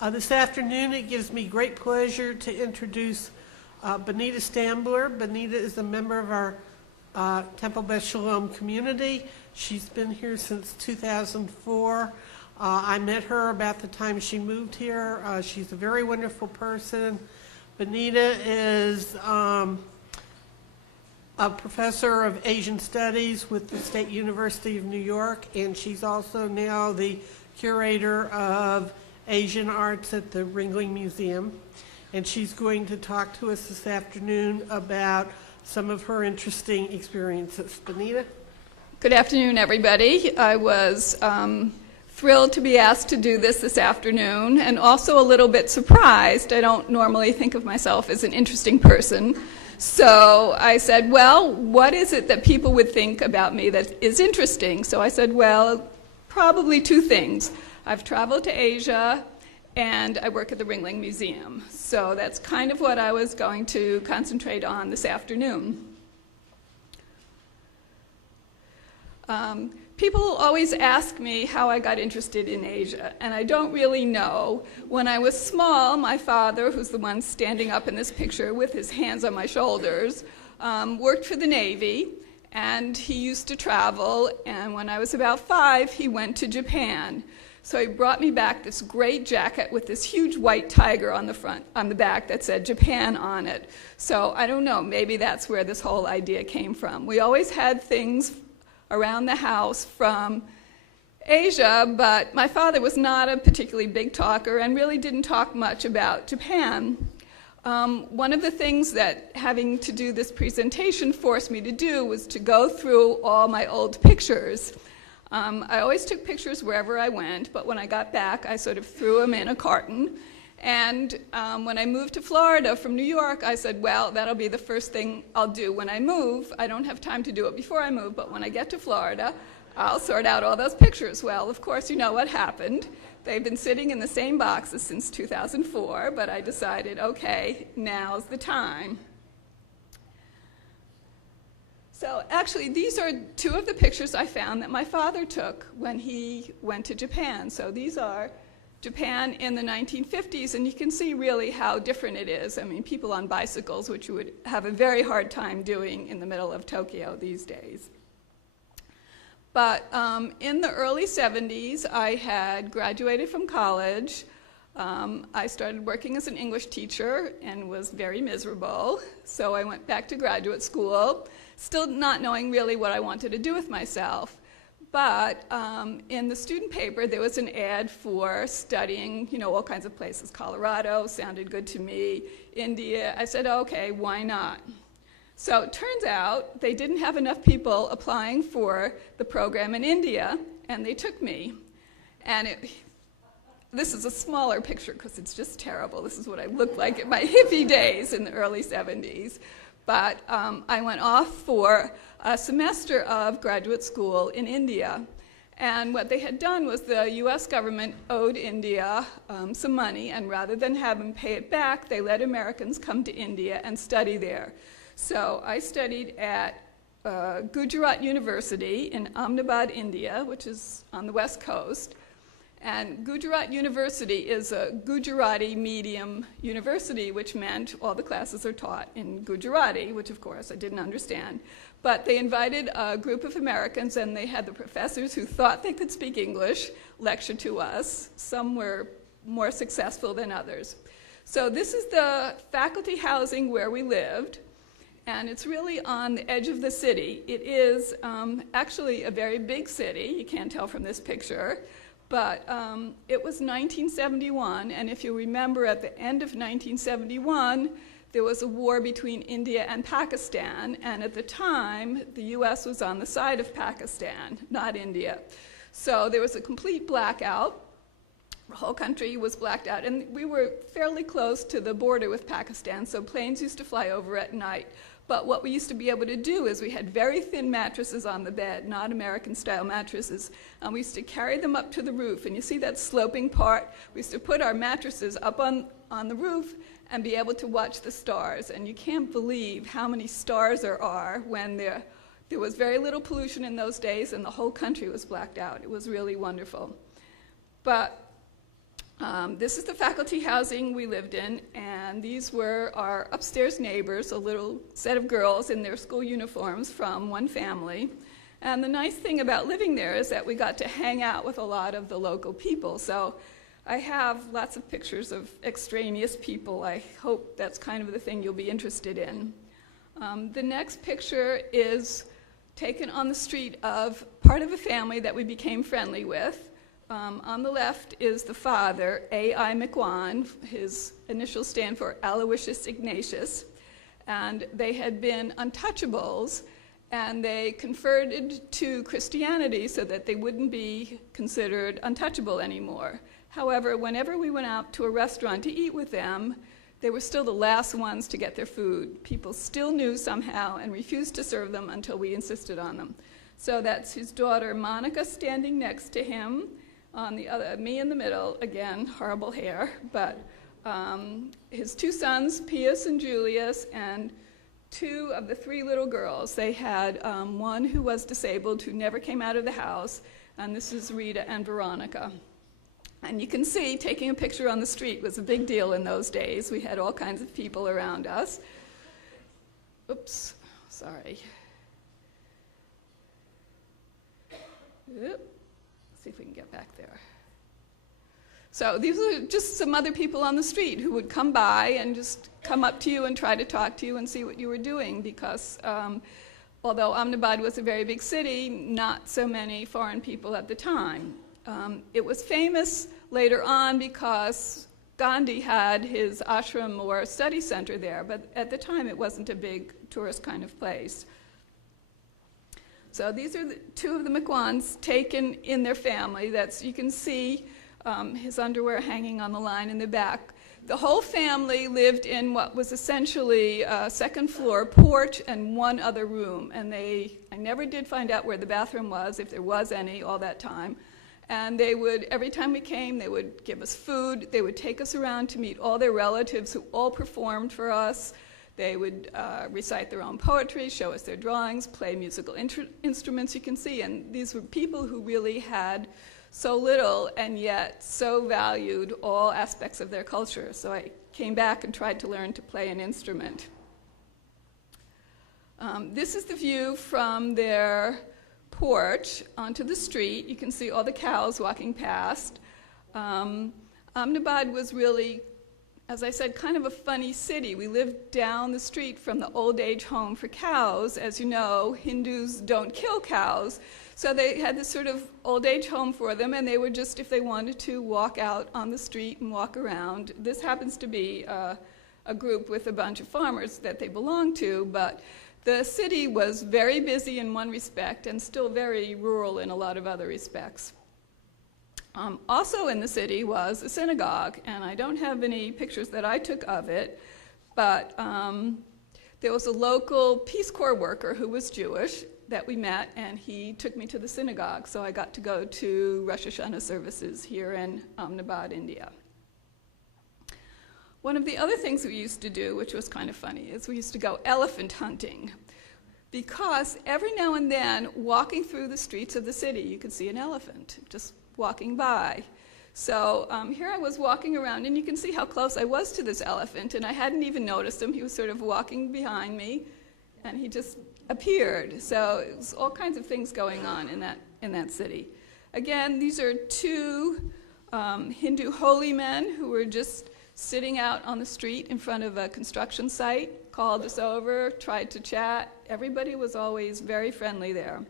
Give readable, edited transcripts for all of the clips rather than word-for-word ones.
This afternoon, it gives me great pleasure to introduce Benita Stambler. Benita is a member of our Temple Beth Shalom community. She's been here since 2004. I met her about the time she moved here. She's a very wonderful person. Benita is a professor of Asian Studies with the State University of New York, and she's also now the curator of Asian Arts at the Ringling Museum. And she's going to talk to us this afternoon about some of her interesting experiences. Benita? Good afternoon, everybody. I was thrilled to be asked to do this afternoon, and also a little bit surprised. I don't normally think of myself as an interesting person. So I said, well, what is it that people would think about me that is interesting? So I said, well, probably two things. I've traveled to Asia, and I work at the Ringling Museum. So that's kind of what I was going to concentrate on this afternoon. People always ask me how I got interested in Asia, and I don't really know. When I was small, my father, who's the one standing up in this picture with his hands on my shoulders, worked for the Navy, and he used to travel, and when I was about 5, he went to Japan. So he brought me back this great jacket with this huge white tiger on the back that said Japan on it. So I don't know, maybe that's where this whole idea came from. We always had things around the house from Asia, but my father was not a particularly big talker and really didn't talk much about Japan. One of the things that having to do this presentation forced me to do was to go through all my old pictures. I always took pictures wherever I went, but when I got back, I sort of threw them in a carton. And when I moved to Florida from New York, I said, well, that'll be the first thing I'll do when I move. I don't have time to do it before I move, but when I get to Florida, I'll sort out all those pictures. Well, of course, you know what happened. They've been sitting in the same boxes since 2004, but I decided, okay, now's the time. So actually, these are two of the pictures I found that my father took when he went to Japan. So these are Japan in the 1950s, and you can see really how different it is. I mean, people on bicycles, which you would have a very hard time doing in the middle of Tokyo these days. But in the early 70s, I had graduated from college. I started working as an English teacher and was very miserable. So I went back to graduate school, still not knowing really what I wanted to do with myself. But in the student paper, there was an ad for studying, all kinds of places. Colorado sounded good to me. India. I said, okay, why not? So it turns out they didn't have enough people applying for the program in India, and they took me. And this is a smaller picture because it's just terrible. This is what I looked like in my hippie days in the early 70s. But I went off for a semester of graduate school in India. And what they had done was the US government owed India some money, and rather than have them pay it back, they let Americans come to India and study there. So I studied at Gujarat University in Ahmedabad, India, which is on the west coast. And Gujarat University is a Gujarati medium university, which meant all the classes are taught in Gujarati, which of course I didn't understand. But they invited a group of Americans, and they had the professors who thought they could speak English lecture to us. Some were more successful than others. So this is the faculty housing where we lived, and it's really on the edge of the city. It is actually a very big city. You can't tell from this picture. But it was 1971, and if you remember, at the end of 1971, there was a war between India and Pakistan, and at the time, the US was on the side of Pakistan, not India. So there was a complete blackout. The whole country was blacked out, and we were fairly close to the border with Pakistan, so planes used to fly over at night. But what we used to be able to do is we had very thin mattresses on the bed, not American-style mattresses. And we used to carry them up to the roof. And you see that sloping part? We used to put our mattresses up on the roof and be able to watch the stars. And you can't believe how many stars there are when there was very little pollution in those days, and the whole country was blacked out. It was really wonderful. But This is the faculty housing we lived in, and these were our upstairs neighbors, a little set of girls in their school uniforms from one family. And the nice thing about living there is that we got to hang out with a lot of the local people. So I have lots of pictures of extraneous people. I hope that's kind of the thing you'll be interested in. The next picture is taken on the street of part of a family that we became friendly with. On the left is the father, A.I. McWan. His initials stand for Aloysius Ignatius. And they had been untouchables, and they converted to Christianity so that they wouldn't be considered untouchable anymore. However, whenever we went out to a restaurant to eat with them, they were still the last ones to get their food. People still knew somehow and refused to serve them until we insisted on them. So that's his daughter Monica standing next to him. On the other, me in the middle, again, horrible hair, but his two sons, Pius and Julius, and two of the three little girls. They had one who was disabled, who never came out of the house, and this is Rita and Veronica. And you can see taking a picture on the street was a big deal in those days. We had all kinds of people around us. Oops, sorry. Let's see if we can get back there. So these are just some other people on the street who would come by and just come up to you and try to talk to you and see what you were doing, because although Ahmedabad was a very big city, not so many foreign people at the time. It was famous later on because Gandhi had his ashram or study center there, but at the time it wasn't a big tourist kind of place. So these are two of the McWans taken in their family. You can see his underwear hanging on the line in the back. The whole family lived in what was essentially a second floor porch and one other room. And I never did find out where the bathroom was, if there was any, all that time. And they would, every time we came, they would give us food. They would take us around to meet all their relatives who all performed for us. They would recite their own poetry, show us their drawings, play musical instruments, you can see. And these were people who really had so little and yet so valued all aspects of their culture. So I came back and tried to learn to play an instrument. This is the view from their porch onto the street. You can see all the cows walking past. Ahmedabad was really, as I said, kind of a funny city. We lived down the street from the old age home for cows. As you know, Hindus don't kill cows. So they had this sort of old age home for them, and they would just, if they wanted to, walk out on the street and walk around. This happens to be a group with a bunch of farmers that they belonged to, but the city was very busy in one respect and still very rural in a lot of other respects. Also in the city was a synagogue, and I don't have any pictures that I took of it, but there was a local Peace Corps worker who was Jewish that we met, and he took me to the synagogue, so I got to go to Rosh Hashanah services here in Ahmedabad, India. One of the other things we used to do, which was kind of funny, is we used to go elephant hunting, because every now and then, walking through the streets of the city, you could see an elephant just walking by. So here I was walking around, and you can see how close I was to this elephant, and I hadn't even noticed him. He was sort of walking behind me, and he just appeared. So it was all kinds of things going on in that city. Again, these are two Hindu holy men who were just sitting out on the street in front of a construction site, called us over, tried to chat. Everybody was always very friendly there.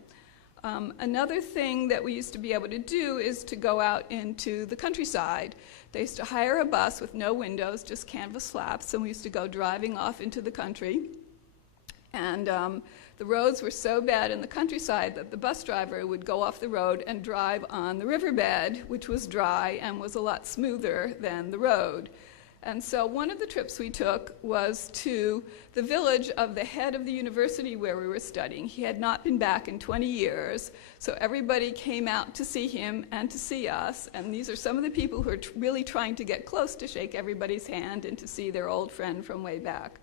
Another thing that we used to be able to do is to go out into the countryside. They used to hire a bus with no windows, just canvas flaps, and we used to go driving off into the country. And the roads were so bad in the countryside that the bus driver would go off the road and drive on the riverbed, which was dry and was a lot smoother than the road. And so one of the trips we took was to the village of the head of the university where we were studying. He had not been back in 20 years, so everybody came out to see him and to see us. And these are some of the people who are really trying to get close to shake everybody's hand and to see their old friend from way back.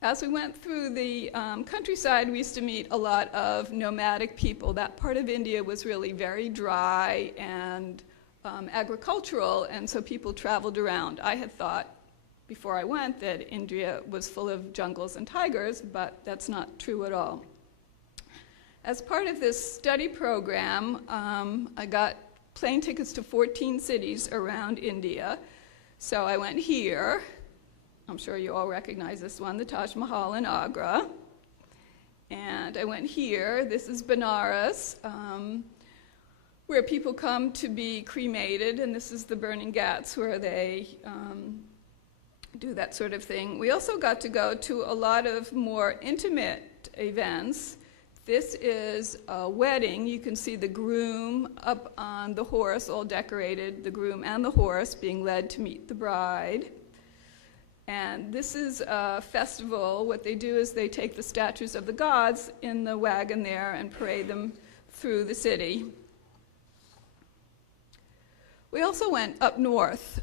As we went through the countryside, we used to meet a lot of nomadic people. That part of India was really very dry and agricultural, and so people traveled around. I had thought before I went that India was full of jungles and tigers, but that's not true at all. As part of this study program, I got plane tickets to 14 cities around India. So I went here. I'm sure you all recognize this one, the Taj Mahal in Agra. And I went here. This is Benares, where people come to be cremated, and this is the Burning Ghats, where they do that sort of thing. We also got to go to a lot of more intimate events. This is a wedding. You can see the groom up on the horse, all decorated, the groom and the horse being led to meet the bride. And this is a festival. What they do is they take the statues of the gods in the wagon there and parade them through the city. We also went up north.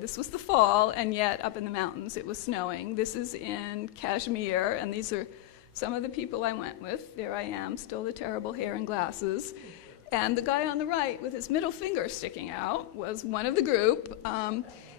This was the fall, and yet up in the mountains it was snowing. This is in Kashmir, and these are some of the people I went with. There I am, still the terrible hair and glasses. And the guy on the right with his middle finger sticking out was one of the group.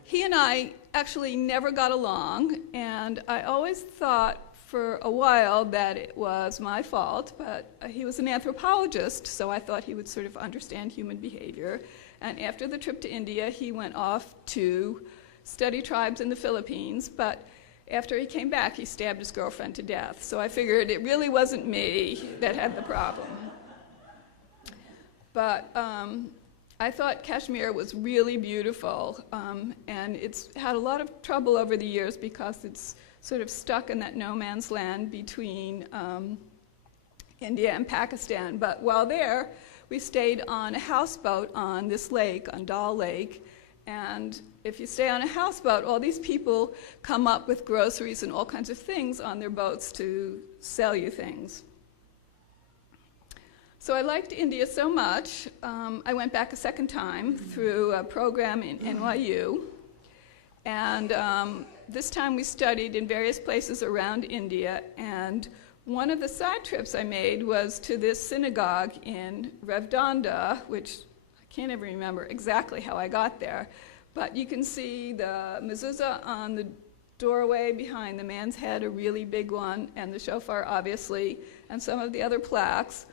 He and I actually never got along, and I always thought for a while that it was my fault, but he was an anthropologist, so I thought he would sort of understand human behavior. And after the trip to India, he went off to study tribes in the Philippines, but after he came back, he stabbed his girlfriend to death. So I figured it really wasn't me that had the problem. But I thought Kashmir was really beautiful, and it's had a lot of trouble over the years because it's sort of stuck in that no man's land between India and Pakistan. But while there, we stayed on a houseboat on this lake, on Dal Lake, and if you stay on a houseboat, all these people come up with groceries and all kinds of things on their boats to sell you things. So I liked India so much, I went back a second time through a program in NYU. And this time we studied in various places around India. And one of the side trips I made was to this synagogue in Revdanda, which I can't even remember exactly how I got there. But you can see the mezuzah on the doorway behind the man's head, a really big one, and the shofar, obviously, and some of the other plaques.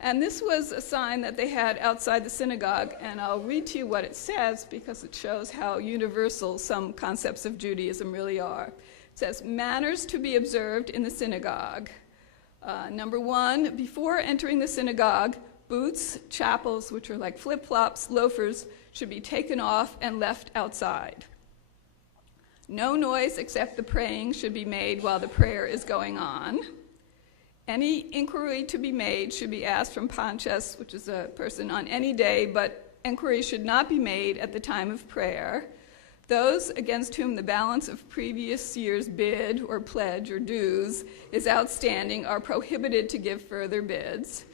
And this was a sign that they had outside the synagogue, and I'll read to you what it says because it shows how universal some concepts of Judaism really are. It says, "Manners to be observed in the synagogue. Number 1, before entering the synagogue, boots, chappals, which are like flip-flops, loafers, should be taken off and left outside. No noise except the praying should be made while the prayer is going on. Any inquiry to be made should be asked from Panchas, which is a person on any day, but inquiry should not be made at the time of prayer. Those against whom the balance of previous year's bid or pledge or dues is outstanding are prohibited to give further bids.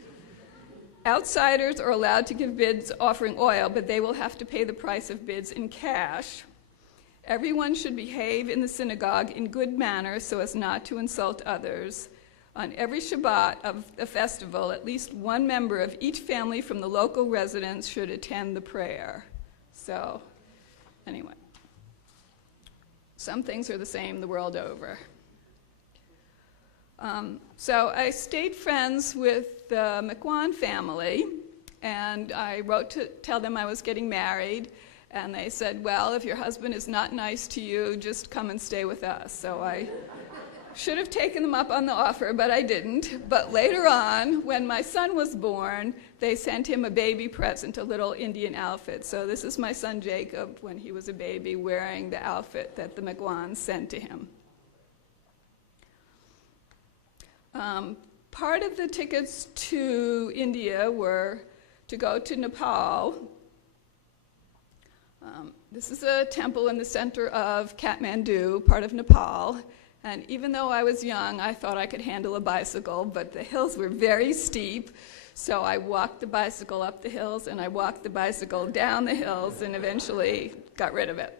Outsiders are allowed to give bids offering oil, but they will have to pay the price of bids in cash. Everyone should behave in the synagogue in good manner so as not to insult others. On every Shabbat of the festival, at least one member of each family from the local residents should attend the prayer." So, anyway, some things are the same the world over. So I stayed friends with the McWan family, and I wrote to tell them I was getting married, and they said, "Well, if your husband is not nice to you, just come and stay with us." So I should have taken them up on the offer, but I didn't. But later on, when my son was born, they sent him a baby present, a little Indian outfit. So this is my son Jacob when he was a baby wearing the outfit that the McWans sent to him. Part of the tickets to India were to go to Nepal. This is a temple in the center of Kathmandu, part of Nepal. And even though I was young, I thought I could handle a bicycle, but the hills were very steep, so I walked the bicycle up the hills, and I walked the bicycle down the hills, and eventually got rid of it.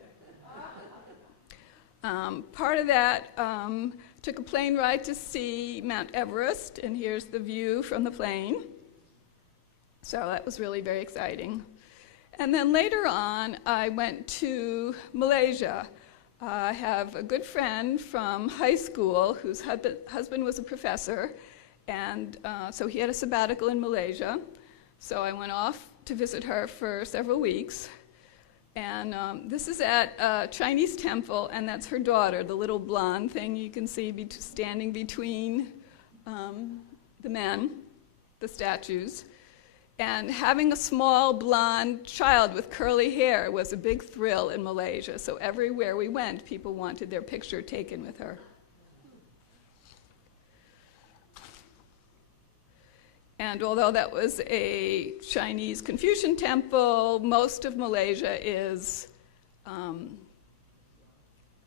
Part of that took a plane ride to see Mount Everest, and here's the view from the plane. So that was really very exciting. And then later on, I went to Malaysia. I have a good friend from high school whose husband was a professor, and so he had a sabbatical in Malaysia. So I went off to visit her for several weeks. And this is at a Chinese temple, and that's her daughter, the little blonde thing you can see standing between the men, the statues. And having a small blonde child with curly hair was a big thrill in Malaysia. So everywhere we went, people wanted their picture taken with her. And although that was a Chinese Confucian temple, most of Malaysia is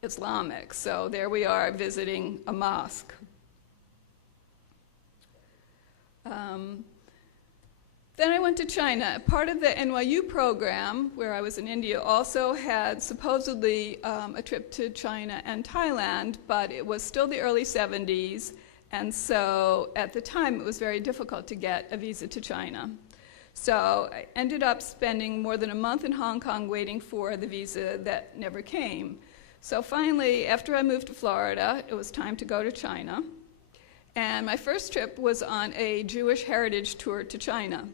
Islamic. So there we are visiting a mosque. Then I went to China. Part of the NYU program, where I was in India, also had supposedly a trip to China and Thailand, but it was still the early 70s, and so at the time it was very difficult to get a visa to China. So I ended up spending more than a month in Hong Kong waiting for the visa that never came. So finally, after I moved to Florida, it was time to go to China. And my first trip was on a Jewish heritage tour to China.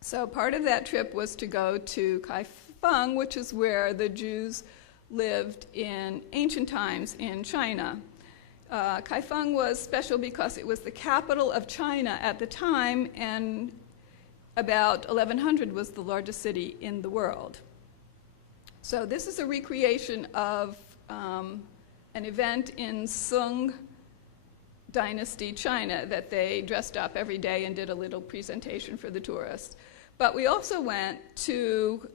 So part of that trip was to go to Kaifeng, which is where the Jews lived in ancient times in China. Kaifeng was special because it was the capital of China at the time, and about 1100 was the largest city in the world. So this is a recreation of an event in Sung Dynasty China that they dressed up every day and did a little presentation for the tourists. But we also went to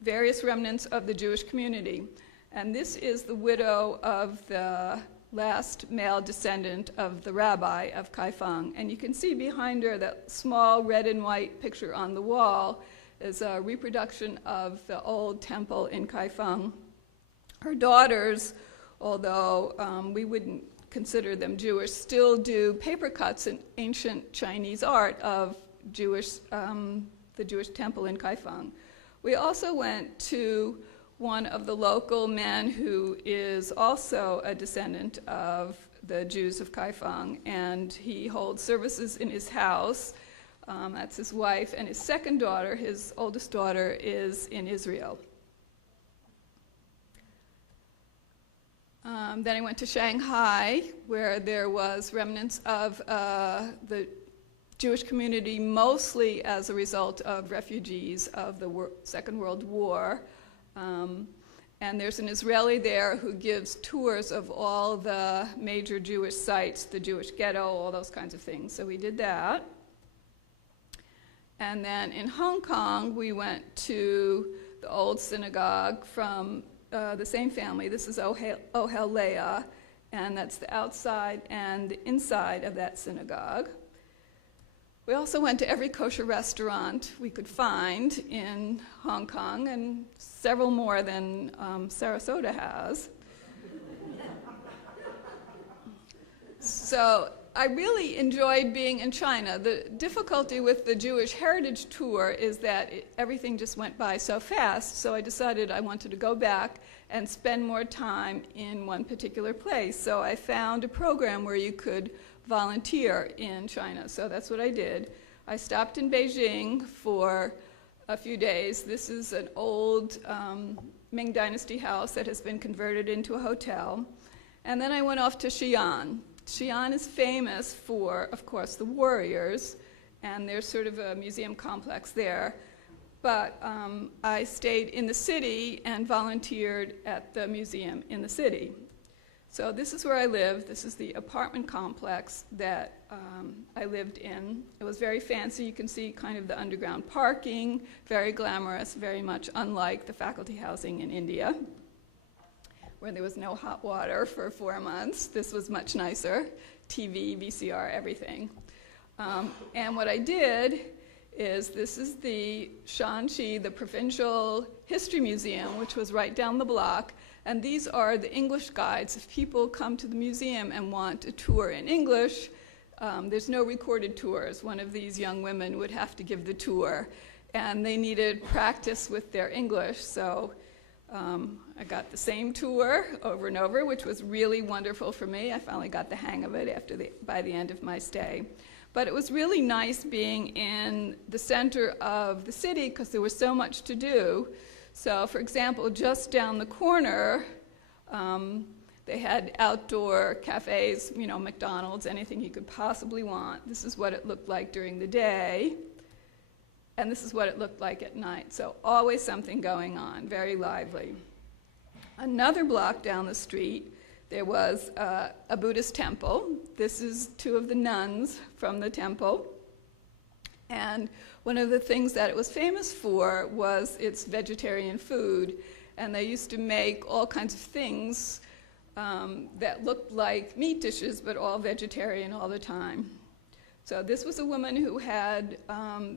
various remnants of the Jewish community. And this is the widow of the last male descendant of the rabbi of Kaifeng. And you can see behind her that small red and white picture on the wall is a reproduction of the old temple in Kaifeng. Her daughters, although we wouldn't consider them Jewish, still do paper cuts in ancient Chinese art of the Jewish temple in Kaifeng. We also went to one of the local men who is also a descendant of the Jews of Kaifeng, and he holds services in his house. That's his wife, and his second daughter, his oldest daughter, is in Israel. Then I went to Shanghai, where there was remnants of the Jewish community, mostly as a result of refugees of the Second World War. And there's an Israeli there who gives tours of all the major Jewish sites, the Jewish ghetto, all those kinds of things. So we did that. And then in Hong Kong, we went to the old synagogue from the same family. This is Ohel Leah, and that's the outside and the inside of that synagogue. We also went to every kosher restaurant we could find in Hong Kong, and several more than Sarasota has. So I really enjoyed being in China. The difficulty with the Jewish Heritage Tour is that everything just went by so fast, so I decided I wanted to go back and spend more time in one particular place. So I found a program where you could volunteer in China, so that's what I did. I stopped in Beijing for a few days. This is an old Ming Dynasty house that has been converted into a hotel. And then I went off to Xi'an. Xi'an is famous for, of course, the warriors, and there's sort of a museum complex there. But I stayed in the city and volunteered at the museum in the city. So this is where I live. This is the apartment complex that I lived in. It was very fancy. You can see kind of the underground parking, very glamorous, very much unlike the faculty housing in India, where there was no hot water for 4 months. This was much nicer. TV, VCR, everything. And what I did is, this is the Shanxi, the Provincial History Museum, which was right down the block. And these are the English guides. If people come to the museum and want a tour in English, there's no recorded tours. One of these young women would have to give the tour. and they needed practice with their English, so I got the same tour over and over, which was really wonderful for me. I finally got the hang of it by the end of my stay. But it was really nice being in the center of the city because there was so much to do. So, for example, just down the corner, they had outdoor cafes, you know, McDonald's, anything you could possibly want. This is what it looked like during the day, and this is what it looked like at night. So always something going on, very lively. Another block down the street, there was a Buddhist temple. This is two of the nuns from the temple. And one of the things that it was famous for was its vegetarian food. And they used to make all kinds of things that looked like meat dishes, but all vegetarian all the time. So this was a woman who had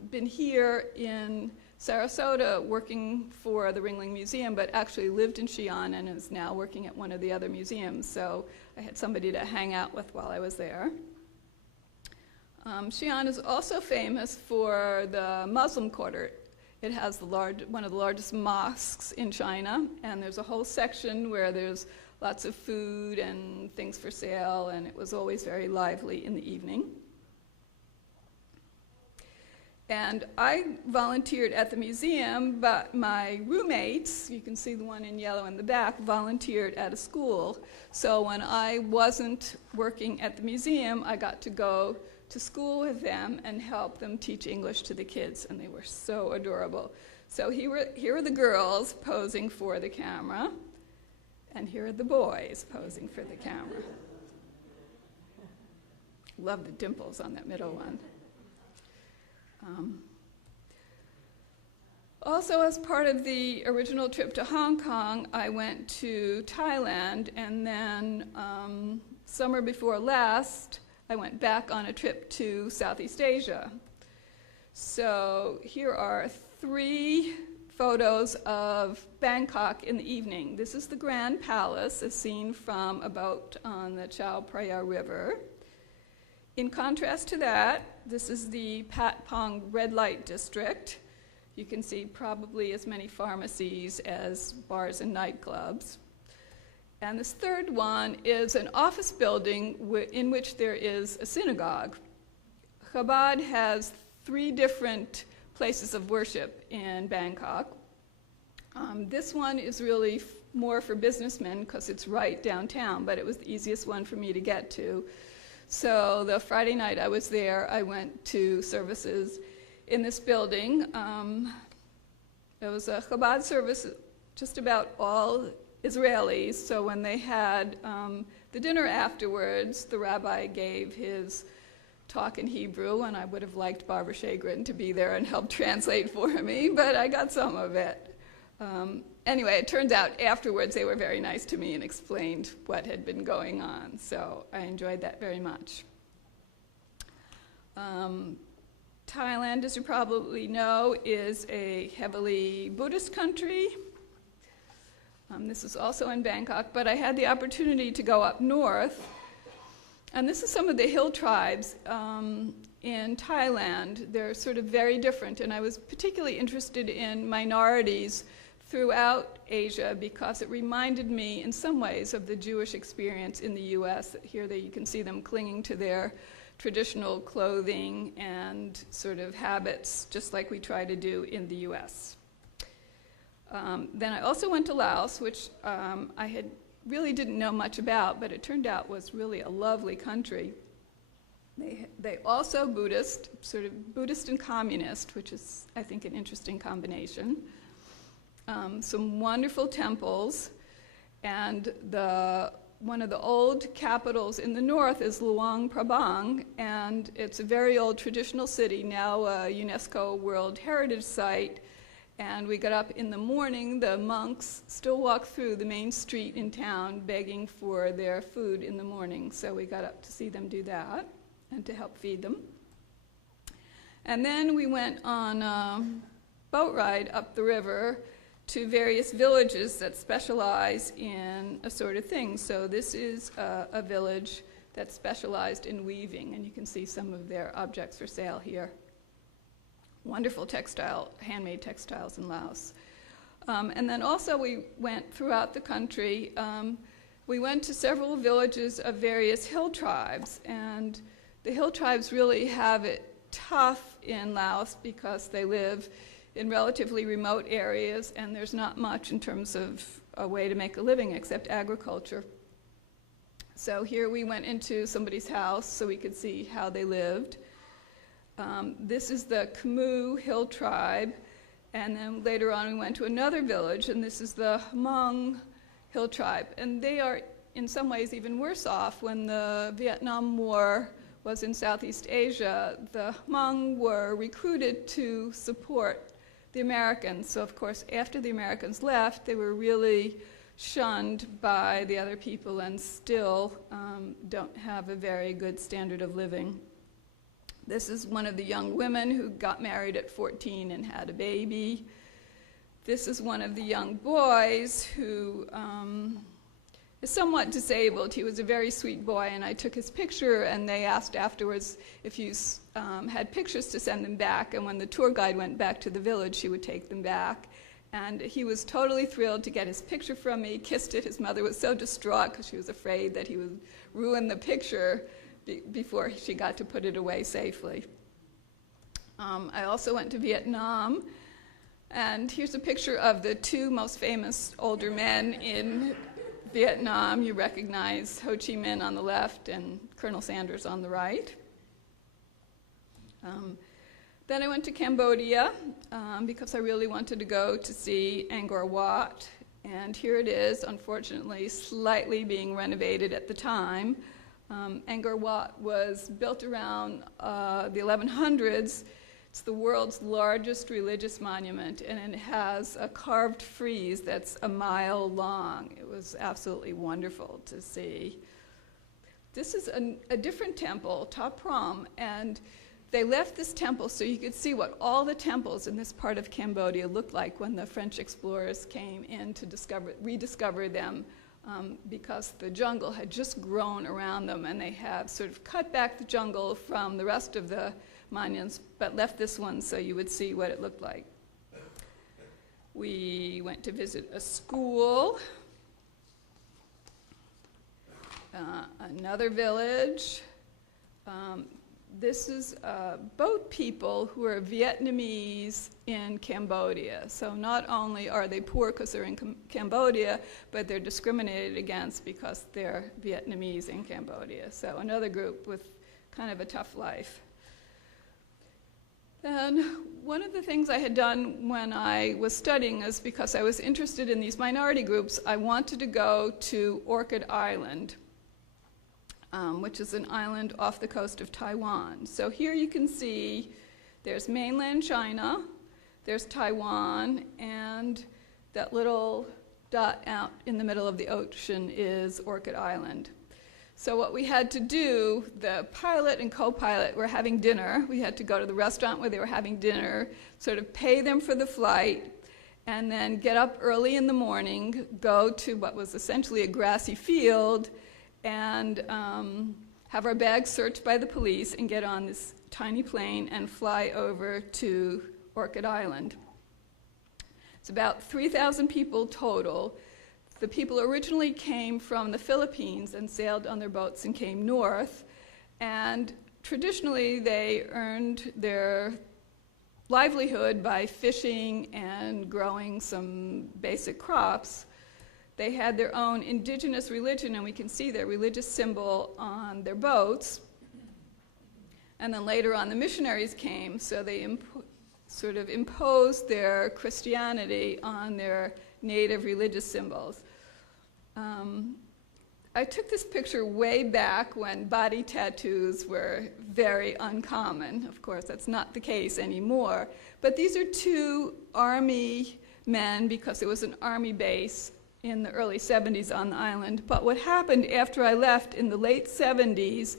been here in Sarasota working for the Ringling Museum, but actually lived in Xi'an and is now working at one of the other museums. So I had somebody to hang out with while I was there. Xi'an is also famous for the Muslim quarter. It has one of the largest mosques in China, and there's a whole section where there's lots of food and things for sale, and it was always very lively in the evening. And I volunteered at the museum, but my roommates, you can see the one in yellow in the back, volunteered at a school. So when I wasn't working at the museum, I got to go to school with them and help them teach English to the kids, and they were so adorable. So here are the girls posing for the camera, and here are the boys posing for the camera. Love the dimples on that middle one. Also, as part of the original trip to Hong Kong, I went to Thailand, and then summer before last, I went back on a trip to Southeast Asia. So here are 3 photos of Bangkok in the evening. This is the Grand Palace, as seen from a boat on the Chao Phraya River. In contrast to that, this is the Pat Pong red light district. You can see probably as many pharmacies as bars and nightclubs. And this third one is an office building in which there is a synagogue. Chabad has 3 different places of worship in Bangkok. This one is really more for businessmen because it's right downtown, but it was the easiest one for me to get to. So the Friday night I was there, I went to services in this building. It was a Chabad service, just about all Israelis. So when they had the dinner afterwards, the rabbi gave his talk in Hebrew, and I would have liked Barbara Shagrin to be there and help translate for me, but I got some of it. Anyway, it turns out afterwards they were very nice to me and explained what had been going on, so I enjoyed that very much. Thailand, as you probably know, is a heavily Buddhist country. This is also in Bangkok, but I had the opportunity to go up north, and this is some of the hill tribes in Thailand. They're sort of very different, and I was particularly interested in minorities throughout Asia because it reminded me in some ways of the Jewish experience in the U.S. Here you can see them clinging to their traditional clothing and sort of habits, just like we try to do in the U.S. Then I also went to Laos, which I really didn't know much about, but it turned out was really a lovely country. They also Buddhist, sort of Buddhist and communist, which is, I think, an interesting combination. Some wonderful temples, and one of the old capitals in the north is Luang Prabang, and it's a very old traditional city, now a UNESCO World Heritage Site. And we got up in the morning, the monks still walk through the main street in town begging for their food in the morning, so we got up to see them do that and to help feed them. And then we went on a boat ride up the river to various villages that specialize in a sort of thing. So this is a village that specialized in weaving, and you can see some of their objects for sale here. wonderful handmade textiles in Laos. And then also we went throughout the country. We went to several villages of various hill tribes, and the hill tribes really have it tough in Laos because they live in relatively remote areas, and there's not much in terms of a way to make a living except agriculture. So here we went into somebody's house so we could see how they lived. This is the Khmu Hill tribe, and then later on we went to another village, and this is the Hmong Hill tribe. And they are in some ways even worse off. When the Vietnam War was in Southeast Asia, the Hmong were recruited to support the Americans. So of course, after the Americans left, they were really shunned by the other people and still don't have a very good standard of living. This is one of the young women who got married at 14 and had a baby. This is one of the young boys who is somewhat disabled. He was a very sweet boy, and I took his picture, and they asked afterwards if you had pictures to send them back, and when the tour guide went back to the village, she would take them back. And he was totally thrilled to get his picture from me, kissed it. His mother was so distraught because she was afraid that he would ruin the picture before she got to put it away safely. I also went to Vietnam, and here's a picture of the two most famous older men in Vietnam. You recognize Ho Chi Minh on the left and Colonel Sanders on the right. Then I went to Cambodia because I really wanted to go to see Angkor Wat, and here it is, unfortunately, slightly being renovated at the time. Angkor Wat was built around the 1100s. It's the world's largest religious monument, and it has a carved frieze that's a mile long. It was absolutely wonderful to see. This is a different temple, Ta Prohm, and they left this temple so you could see what all the temples in this part of Cambodia looked like when the French explorers came in to rediscover them, because the jungle had just grown around them, and they have sort of cut back the jungle from the rest of the monuments, but left this one so you would see what it looked like. We went to visit a school, another village. This is boat people who are Vietnamese in Cambodia. So not only are they poor because they're in Cambodia, but they're discriminated against because they're Vietnamese in Cambodia. So another group with kind of a tough life. Then one of the things I had done when I was studying is because I was interested in these minority groups, I wanted to go to Orchid Island, which is an island off the coast of Taiwan. So here you can see there's mainland China, there's Taiwan, and that little dot out in the middle of the ocean is Orchid Island. So what we had to do, the pilot and co-pilot were having dinner. We had to go to the restaurant where they were having dinner, sort of pay them for the flight, and then get up early in the morning, go to what was essentially a grassy field, and have our bags searched by the police and get on this tiny plane and fly over to Orchid Island. It's about 3,000 people total. The people originally came from the Philippines and sailed on their boats and came north, and traditionally they earned their livelihood by fishing and growing some basic crops. They had their own indigenous religion, and we can see their religious symbol on their boats. And then later on, the missionaries came, so they sort of imposed their Christianity on their native religious symbols. I took this picture way back when body tattoos were very uncommon. Of course, that's not the case anymore. But these are two army men, because it was an army base in the early 70s on the island. But what happened after I left in the late 70s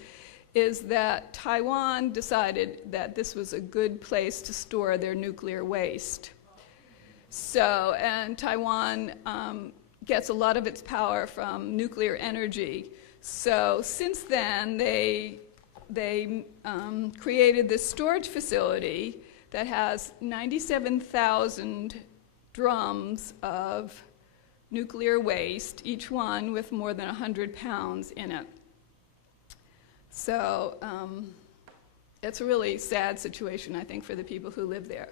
is that Taiwan decided that this was a good place to store their nuclear waste. So, and Taiwan gets a lot of its power from nuclear energy. So since then, they created this storage facility that has 97,000 drums of nuclear waste, each one with more than 100 pounds in it. So it's a really sad situation, I think, for the people who live there.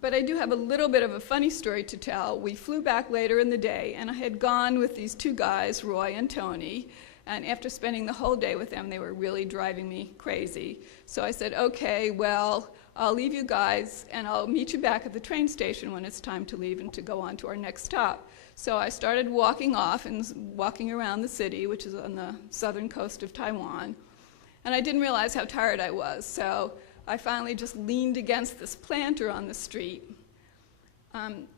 But I do have a little bit of a funny story to tell. We flew back later in the day, and I had gone with these two guys, Roy and Tony, and after spending the whole day with them, they were really driving me crazy. So I said, okay, well, I'll leave you guys, and I'll meet you back at the train station when it's time to leave and to go on to our next stop. So I started walking off and walking around the city, which is on the southern coast of Taiwan, and I didn't realize how tired I was. So I finally just leaned against this planter on the street,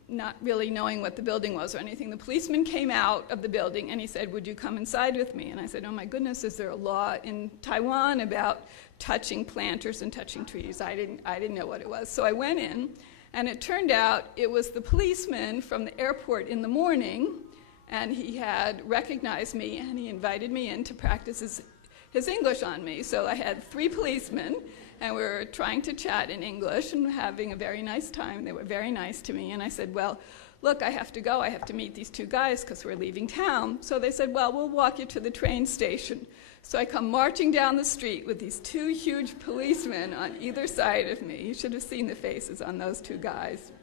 not really knowing what the building was or anything. The policeman came out of the building and he said, would you come inside with me? And I said, oh my goodness, is there a law in Taiwan about touching planters and touching trees? I didn't know what it was. So I went in, and it turned out it was the policeman from the airport in the morning, and he had recognized me, and he invited me in to practice his English on me. So I had 3 policemen, and we were trying to chat in English and having a very nice time. They were very nice to me, and I said, well, look, I have to go. I have to meet these 2 guys because we're leaving town. So they said, well, we'll walk you to the train station. So I come marching down the street with these 2 huge policemen on either side of me. You should have seen the faces on those 2 guys.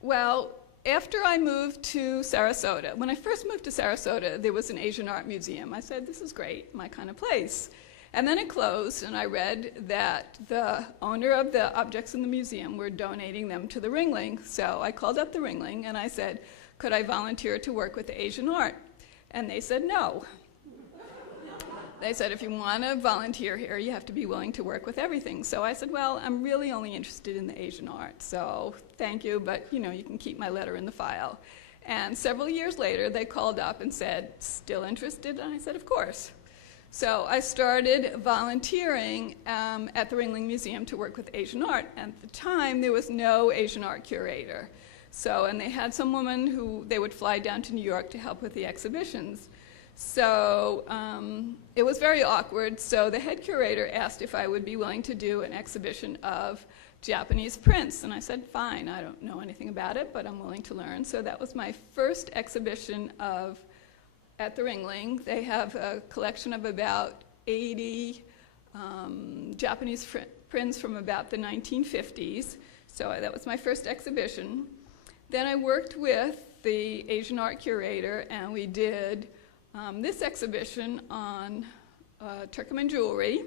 Well, after I moved to Sarasota, when I first moved to Sarasota, there was an Asian art museum. I said, this is great, my kind of place. And then it closed, and I read that the owner of the objects in the museum were donating them to the Ringling. So I called up the Ringling, and I said, could I volunteer to work with the Asian art? And they said no. They said, if you want to volunteer here, you have to be willing to work with everything. So I said, well, I'm really only interested in the Asian art, so thank you, but you can keep my letter in the file. And several years later, they called up and said, still interested? And I said, of course. So I started volunteering at the Ringling Museum to work with Asian art. And at the time, there was no Asian art curator. And they had some woman who they would fly down to New York to help with the exhibitions. So it was very awkward. So the head curator asked if I would be willing to do an exhibition of Japanese prints. And I said, fine, I don't know anything about it, but I'm willing to learn. So that was my first exhibition at the Ringling. They have a collection of about 80 Japanese prints from about the 1950s. So that was my first exhibition. Then I worked with the Asian art curator, and we did this exhibition on Turkoman jewelry,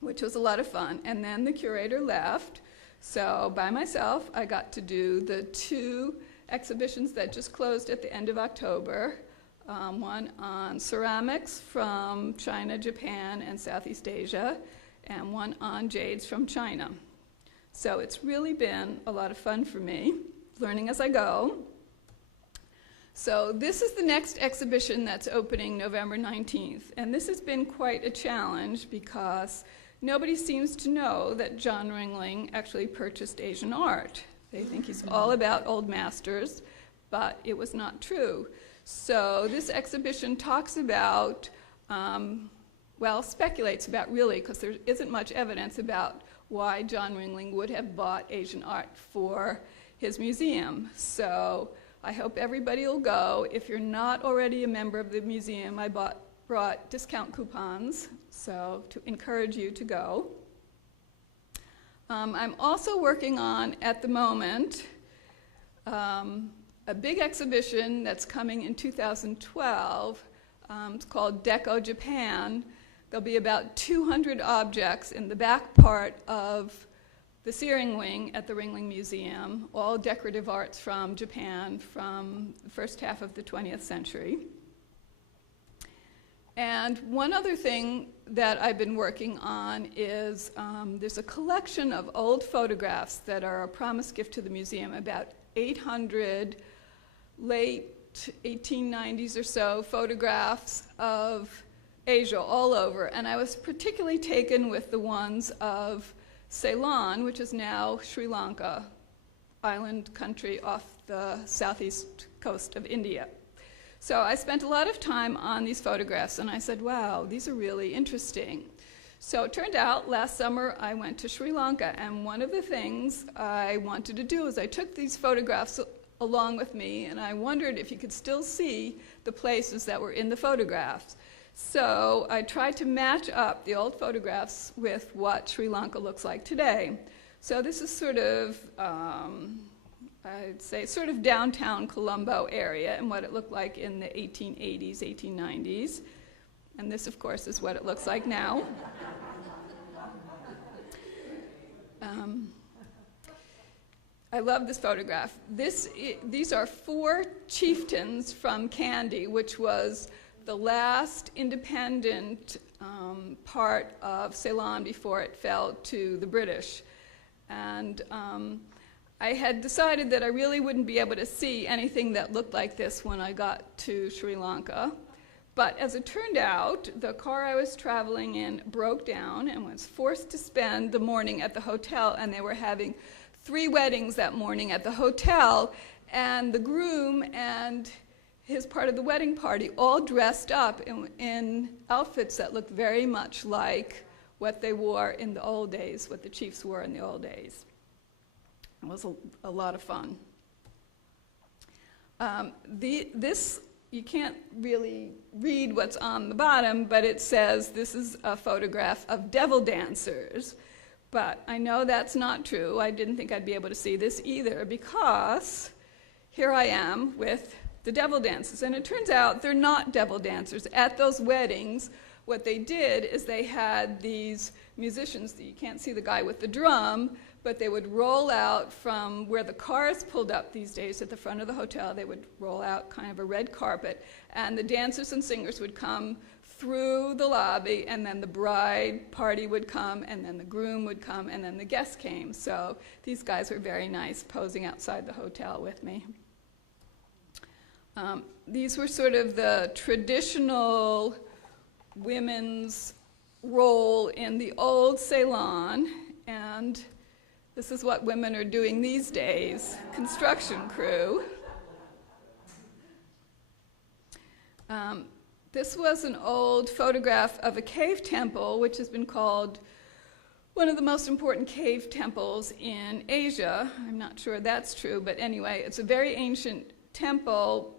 which was a lot of fun. And then the curator left. So by myself, I got to do the 2 exhibitions that just closed at the end of October. One on ceramics from China, Japan, and Southeast Asia, and one on jades from China. So it's really been a lot of fun for me, learning as I go. So this is the next exhibition that's opening November 19th, and this has been quite a challenge because nobody seems to know that John Ringling actually purchased Asian art. They think he's all about old masters, but it was not true. So this exhibition talks about, speculates about really, because there isn't much evidence about why John Ringling would have bought Asian art for his museum. So I hope everybody will go. If you're not already a member of the museum, I brought discount coupons, so to encourage you to go. I'm also working on, at the moment, a big exhibition that's coming in 2012. It's called Deco Japan. There'll be about 200 objects in the back part of the Searing Wing at the Ringling Museum, all decorative arts from Japan from the first half of the 20th century. And one other thing that I've been working on is there's a collection of old photographs that are a promise gift to the museum, about 800 late 1890s or so photographs of Asia all over. And I was particularly taken with the ones of Ceylon, which is now Sri Lanka, island country off the southeast coast of India. So I spent a lot of time on these photographs, and I said, wow, these are really interesting. So it turned out last summer I went to Sri Lanka, and one of the things I wanted to do is I took these photographs along with me, and I wondered if you could still see the places that were in the photographs. So I tried to match up the old photographs with what Sri Lanka looks like today. So this is sort of, I'd say, sort of downtown Colombo area and what it looked like in the 1880s, 1890s. And this, of course, is what it looks like now. I love this photograph. These are 4 chieftains from Kandy, which was the last independent part of Ceylon before it fell to the British. And I had decided that I really wouldn't be able to see anything that looked like this when I got to Sri Lanka. But as it turned out, the car I was traveling in broke down and was forced to spend the morning at the hotel, and they were having 3 weddings that morning at the hotel, and the groom and his part of the wedding party all dressed up in outfits that looked very much like what they wore in the old days, what the chiefs wore in the old days. It was a lot of fun. This, you can't really read what's on the bottom, but it says this is a photograph of devil dancers. But I know that's not true. I didn't think I'd be able to see this either, because here I am with the devil dancers. And it turns out they're not devil dancers. At those weddings, what they did is they had these musicians. You can't see the guy with the drum, but they would roll out from where the cars pulled up these days at the front of the hotel. They would roll out kind of a red carpet, and the dancers and singers would come through the lobby, and then the bride party would come, and then the groom would come, and then the guests came. So these guys were very nice, posing outside the hotel with me. These were sort of the traditional women's role in the old Ceylon, and this is what women are doing these days, construction crew. This was an old photograph of a cave temple, which has been called one of the most important cave temples in Asia. I'm not sure that's true, but anyway, it's a very ancient temple,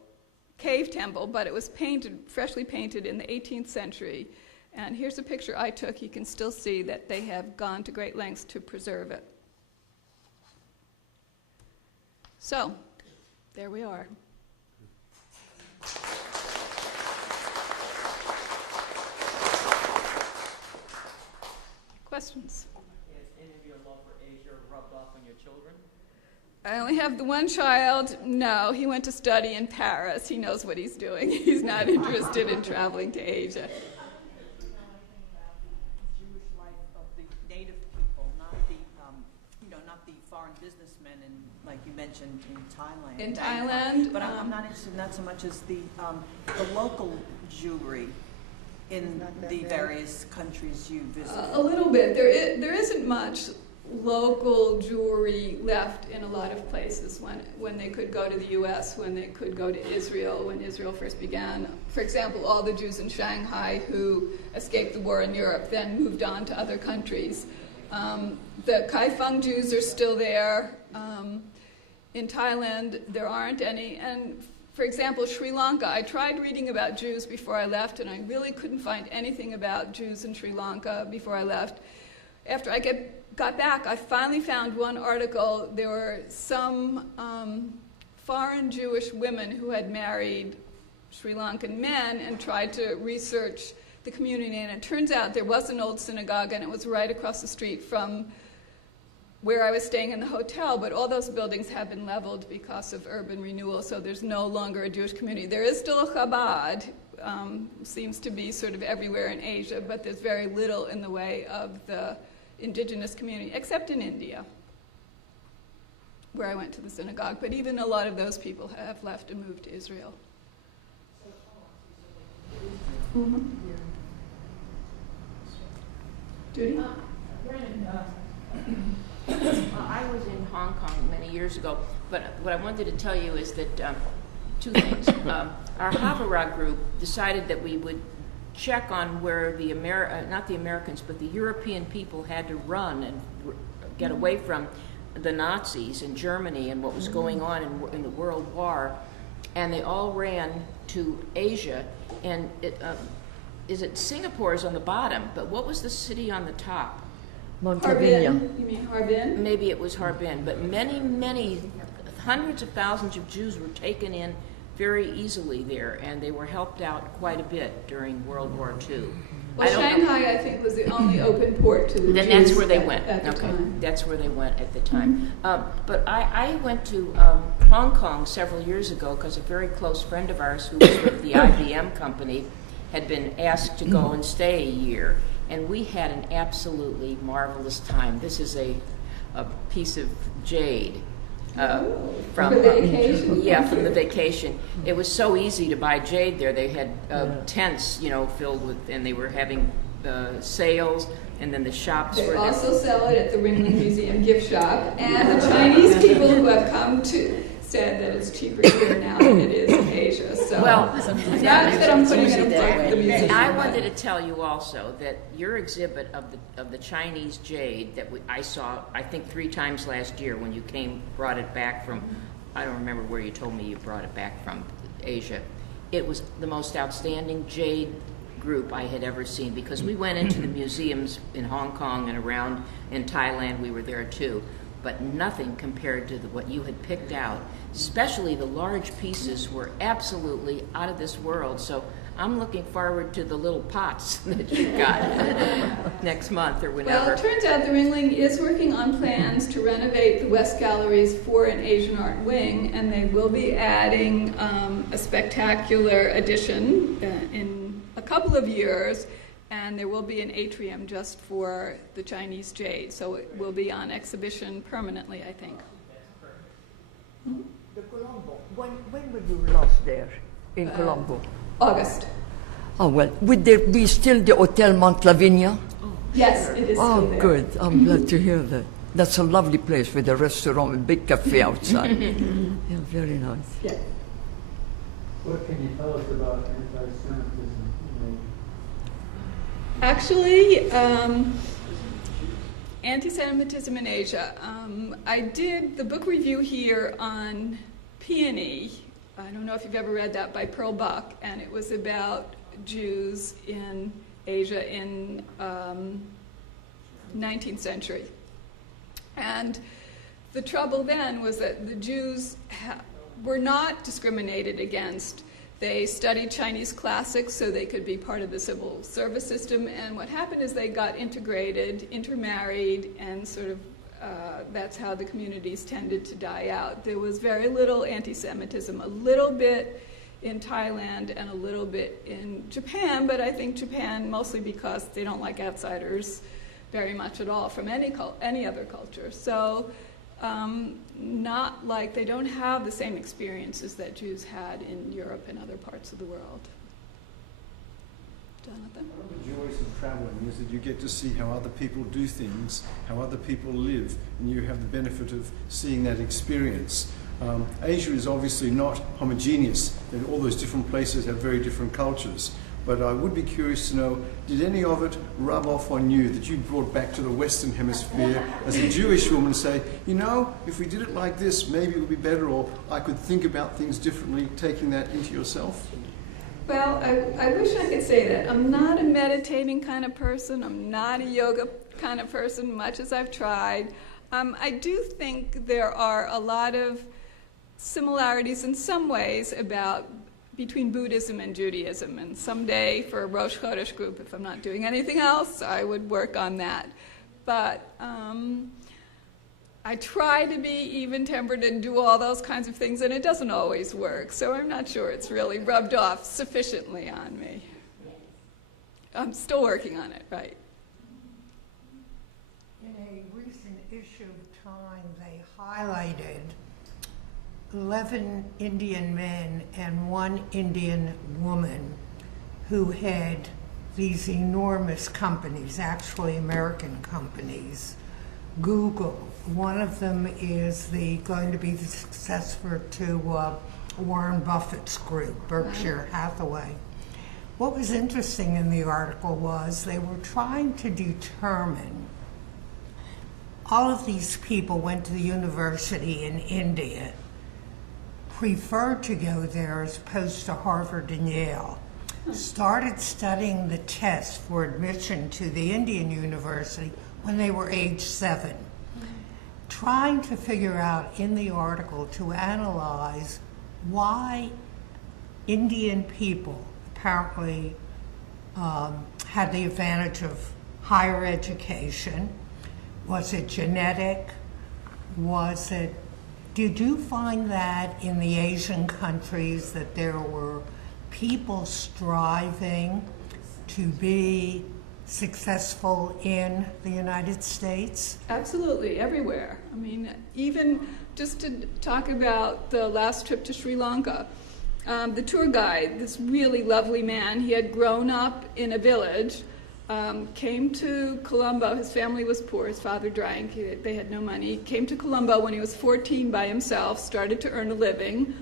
cave temple, but it was painted, freshly painted in the 18th century. And here's a picture I took. You can still see that they have gone to great lengths to preserve it. So, there we are. Questions? Has any of your love for Asia rubbed off on your children? I only have the one child. No, he went to study in Paris. He knows what he's doing. He's not interested in traveling to Asia. Jewish life of the native people, not the, not the foreign businessmen, in, like you mentioned, in Thailand. In Thailand, but I'm not interested in that so much as the local Jewry in the various countries you visited. a little bit. There isn't much local jewelry left in a lot of places when they could go to the U.S., when they could go to Israel, when Israel first began. For example, all the Jews in Shanghai who escaped the war in Europe then moved on to other countries. The Kaifeng Jews are still there. In Thailand, there aren't any. And for example, Sri Lanka, I tried reading about Jews before I left, and I really couldn't find anything about Jews in Sri Lanka before I left. After I got back, I finally found one article. There were some foreign Jewish women who had married Sri Lankan men and tried to research the community, and it turns out there was an old synagogue, and it was right across the street from where I was staying in the hotel, but all those buildings have been leveled because of urban renewal, so there's no longer a Jewish community. There is still a Chabad, seems to be sort of everywhere in Asia, but there's very little in the way of the indigenous community, except in India, where I went to the synagogue. But even a lot of those people have left and moved to Israel. Mm-hmm. Judy? I was in Hong Kong many years ago, but what I wanted to tell you is that 2 things. Our Havara group decided that we would check on where the not the Americans, but the European people had to run and get away from the Nazis in Germany and what was going on in the World War, and they all ran to Asia. And Singapore is on the bottom, but what was the city on the top? Harbin. You mean Harbin? Maybe it was Harbin, but many, hundreds of thousands of Jews were taken in very easily there, and they were helped out quite a bit during World War II. Well, Shanghai, I think, was the only open port to the Jews. Then that's where they went. At the time. That's where they went at the time. But I went to Hong Kong several years ago because a very close friend of ours who was with the IBM company had been asked to go and stay a year. And we had an absolutely marvelous time. This is a piece of jade from the vacation. Yeah, from the vacation. It was so easy to buy jade there. They had tents, filled with, and they were having sales. And then the shops They were also sell it at the Ringling Museum gift shop. And the Chinese people who have come to said that it's cheaper here now than it is in Asia. So, well, not that I'm putting it above the museum. I wanted to tell you also that your exhibit of the Chinese jade that I saw, I think 3 times last year when you brought it back from, I don't remember where you told me you brought it back from, Asia. It was the most outstanding jade group I had ever seen, because we went into the museums in Hong Kong and around in Thailand. We were there too, but nothing compared to what you had picked out. Especially the large pieces were absolutely out of this world. So I'm looking forward to the little pots that you got next month or whenever. Well, it turns out the Ringling is working on plans to renovate the West Galleries for an Asian art wing, and they will be adding a spectacular addition in a couple of years, and there will be an atrium just for the Chinese jade, so it will be on exhibition permanently, I think. The Colombo. When were you last there in Colombo? August. Oh, well, would there be still the Hotel Mont Lavinia? Yes, it is still there. Oh, good. I'm glad to hear that. That's a lovely place with a restaurant and big cafe outside. Yeah, very nice. Yeah. What can you tell us about anti-Semitism in Actually, anti-Semitism in Asia. I did the book review here on Peony. I don't know if you've ever read that, by Pearl Buck, and it was about Jews in Asia in 19th century. And the trouble then was that the Jews were not discriminated against. They studied Chinese classics so they could be part of the civil service system, and what happened is they got integrated, intermarried, and sort of that's how the communities tended to die out. There was very little anti-Semitism, a little bit in Thailand and a little bit in Japan, but I think Japan mostly because they don't like outsiders very much at all from any other culture. So not like they don't have the same experiences that Jews had in Europe and other parts of the world. Jonathan? One of the joys of traveling is that you get to see how other people do things, how other people live, and you have the benefit of seeing that experience. Asia is obviously not homogeneous, and all those different places have very different cultures. But I would be curious to know, did any of it rub off on you that you brought back to the Western Hemisphere as a Jewish woman, say, you know, if we did it like this, maybe it would be better, or I could think about things differently, taking that into yourself? Well, I wish I could say that. I'm not a meditating kind of person. I'm not a yoga kind of person, much as I've tried. I do think there are a lot of similarities in some ways between Buddhism and Judaism. And someday for a Rosh Chodesh group, if I'm not doing anything else, I would work on that. But I try to be even-tempered and do all those kinds of things, and it doesn't always work. So I'm not sure it's really rubbed off sufficiently on me. I'm still working on it, right? In a recent issue of Time, they highlighted 11 Indian men and 1 Indian woman who had these enormous companies, actually American companies. Google, one of them is going to be the successor to Warren Buffett's group, Berkshire Hathaway. What was interesting in the article was they were trying to determine, all of these people went to the university in India, preferred to go there as opposed to Harvard and Yale, started studying the test for admission to the Indian university when they were age 7, trying to figure out in the article to analyze why Indian people apparently had the advantage of higher education. Was it genetic? Did you find that in the Asian countries that there were people striving to be successful in the United States? Absolutely, everywhere. I mean, even just to talk about the last trip to Sri Lanka, the tour guide, this really lovely man, he had grown up in a village, came to Colombo. His family was poor. His father drank. They had no money. Came to Colombo when he was 14 by himself, started to earn a living,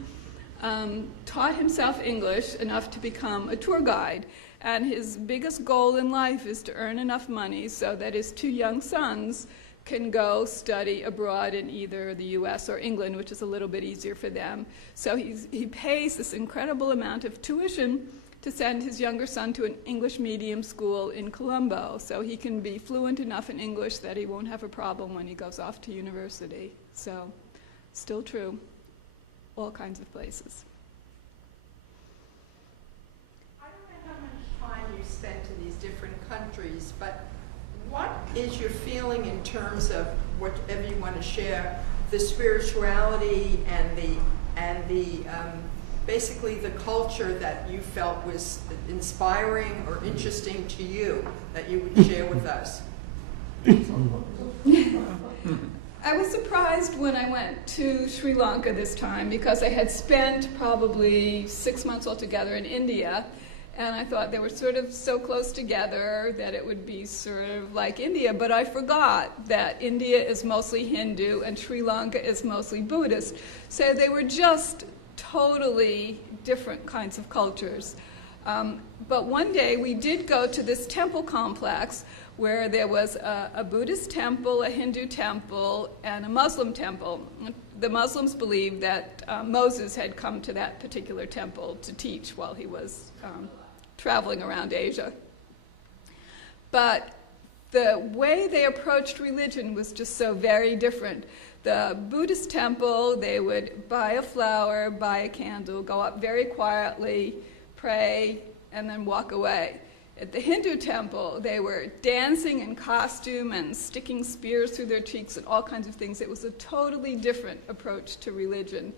taught himself English enough to become a tour guide. And his biggest goal in life is to earn enough money so that his 2 young sons can go study abroad in either the US or England, which is a little bit easier for them. So he pays this incredible amount of tuition to send his younger son to an English medium school in Colombo so he can be fluent enough in English that he won't have a problem when he goes off to university. So, still true. All kinds of places. I don't know how much time you spent in these different countries, but what is your feeling in terms of whatever you want to share, the spirituality and the basically the culture that you felt was inspiring or interesting to you that you would share with us? I was surprised when I went to Sri Lanka this time because I had spent probably 6 months altogether in India, and I thought they were sort of so close together that it would be sort of like India, but I forgot that India is mostly Hindu and Sri Lanka is mostly Buddhist. So they were just totally different kinds of cultures. But one day we did go to this temple complex where there was a Buddhist temple, a Hindu temple, and a Muslim temple. The Muslims believed that Moses had come to that particular temple to teach while he was traveling around Asia. But the way they approached religion was just so very different. The Buddhist temple, they would buy a flower, buy a candle, go up very quietly, pray, and then walk away. At the Hindu temple, they were dancing in costume and sticking spears through their cheeks and all kinds of things. It was a totally different approach to religion.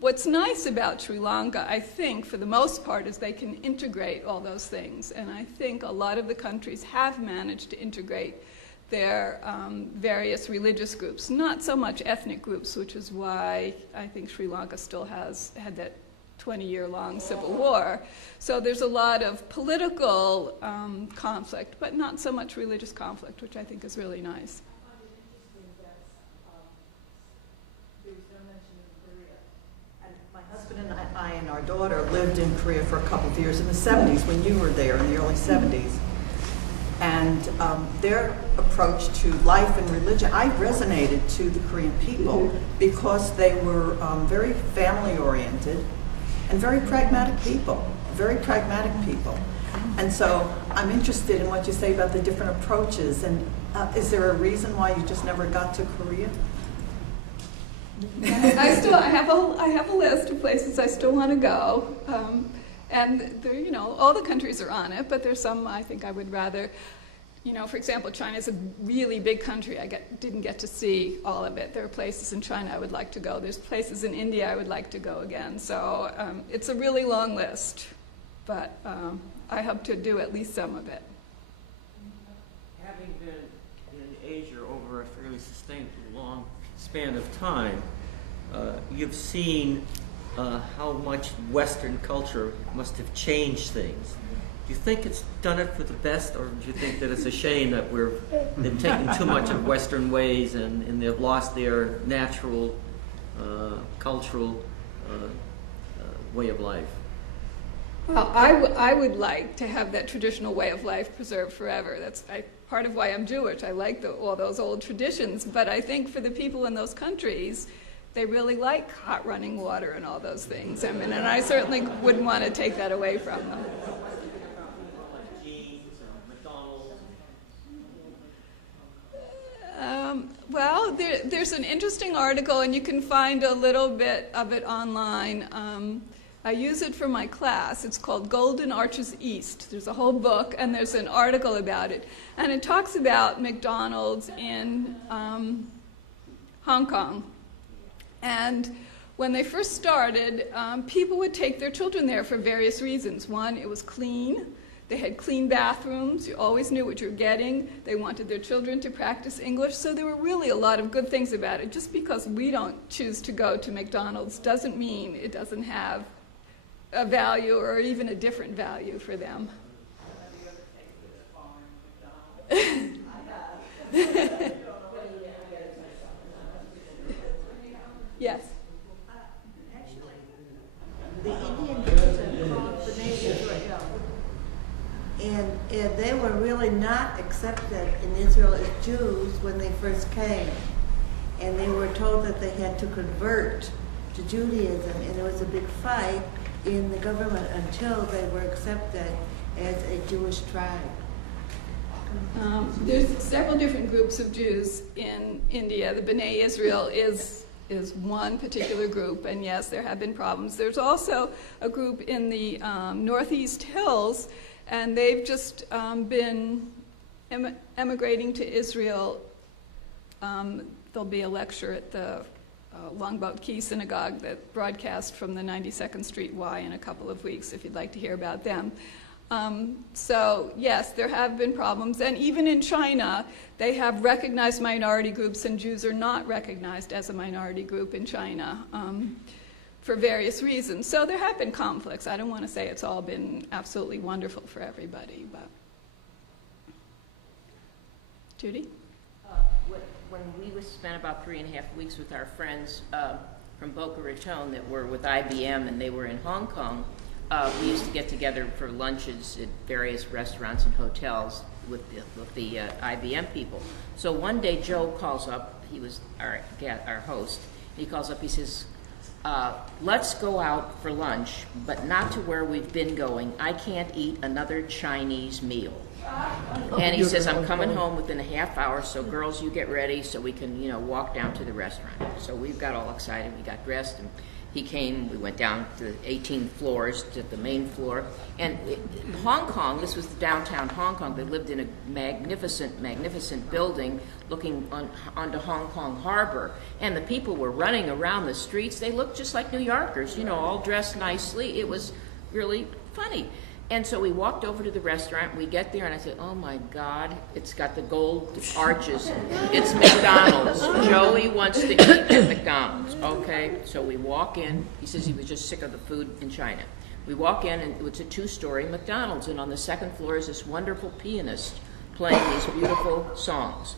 What's nice about Sri Lanka, I think, for the most part, is they can integrate all those things. And I think a lot of the countries have managed to integrate their various religious groups, not so much ethnic groups, which is why I think Sri Lanka still had that 20-year-long civil war. So there's a lot of political conflict, but not so much religious conflict, which I think is really nice. My husband and I and our daughter lived in Korea for a couple of years in the 70s when you were there, in the early 70s. And their approach to life and religion, I resonated to the Korean people because they were very family-oriented and very pragmatic people, And so I'm interested in what you say about the different approaches. And is there a reason why you just never got to Korea? I have a list of places I still want to go. And there, all the countries are on it, but there's some I think I would rather, for example, China's a really big country. I didn't get to see all of it. There are places in China I would like to go. There's places in India I would like to go again. So it's a really long list, but I hope to do at least some of it. Having been in Asia over a fairly sustained long span of time, you've seen how much Western culture must have changed things. Do you think it's done it for the best, or do you think that it's a shame that they've taken too much of Western ways and they've lost their natural, cultural way of life? Well, I would like to have that traditional way of life preserved forever. That's part of why I'm Jewish. I like all those old traditions, but I think for the people in those countries, they really like hot running water and all those things. I mean, and I certainly wouldn't want to take that away from them. Well, there's an interesting article, and you can find a little bit of it online. I use it for my class. It's called Golden Arches East. There's a whole book, and there's an article about it. And it talks about McDonald's in Hong Kong. And when they first started, people would take their children there for various reasons. One, it was clean. They had clean bathrooms. You always knew what you were getting. They wanted their children to practice English. So there were really a lot of good things about it. Just because we don't choose to go to McDonald's doesn't mean it doesn't have a value or even a different value for them. Yes. Actually, the Indian Jews are called B'nai Israel, and they were really not accepted in Israel as Jews when they first came, and they were told that they had to convert to Judaism, and there was a big fight in the government until they were accepted as a Jewish tribe. There's several different groups of Jews in India. The B'nai Israel is one particular group, and yes, there have been problems. There's also a group in the Northeast Hills, and they've just been emigrating to Israel. There'll be a lecture at the Longboat Key Synagogue that broadcast from the 92nd Street Y in a couple of weeks, if you'd like to hear about them. So yes, there have been problems, and even in China, they have recognized minority groups, and Jews are not recognized as a minority group in China for various reasons. So there have been conflicts. I don't want to say it's all been absolutely wonderful for everybody, but. Judy? When we spent about 3.5 weeks with our friends from Boca Raton that were with IBM, and they were in Hong Kong, we used to get together for lunches at various restaurants and hotels with the IBM people. So one day Joe calls up, he was our host, he calls up, he says, let's go out for lunch, but not to where we've been going. I can't eat another Chinese meal. And he says, I'm coming home within a half hour, so girls, you get ready so we can, walk down to the restaurant. So we got all excited, we got dressed, and he came, we went down to 18 floors to the main floor. And Hong Kong, this was the downtown Hong Kong, they lived in a magnificent, magnificent building looking onto Hong Kong Harbor. And the people were running around the streets. They looked just like New Yorkers, all dressed nicely. It was really funny. And so we walked over to the restaurant. We get there, and I said, oh, my God, it's got the gold arches. It's McDonald's. Joey wants to eat at McDonald's. Okay, so we walk in. He says he was just sick of the food in China. We walk in, and it's a 2-story McDonald's, and on the second floor is this wonderful pianist playing these beautiful songs.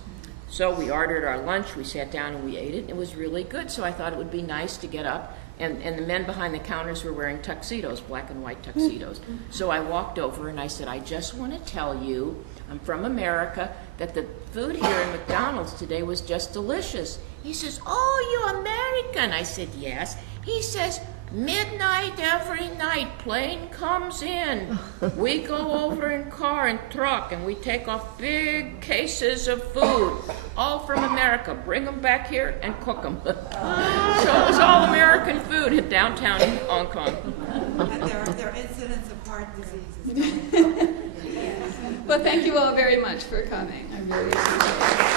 So we ordered our lunch. We sat down, and we ate it. It was really good, so I thought it would be nice to get up. And the men behind the counters were wearing tuxedos, black and white tuxedos. So I walked over and I said, I just want to tell you, I'm from America, that the food here in McDonald's today was just delicious. He says, oh, you American? I said, yes. He says, midnight every night, plane comes in. We go over in car and truck, and we take off big cases of food, all from America. Bring them back here and cook them. So it was all American food in downtown Hong Kong. And there are incidents of heart diseases. Well, thank you all very much for coming. I really appreciate it.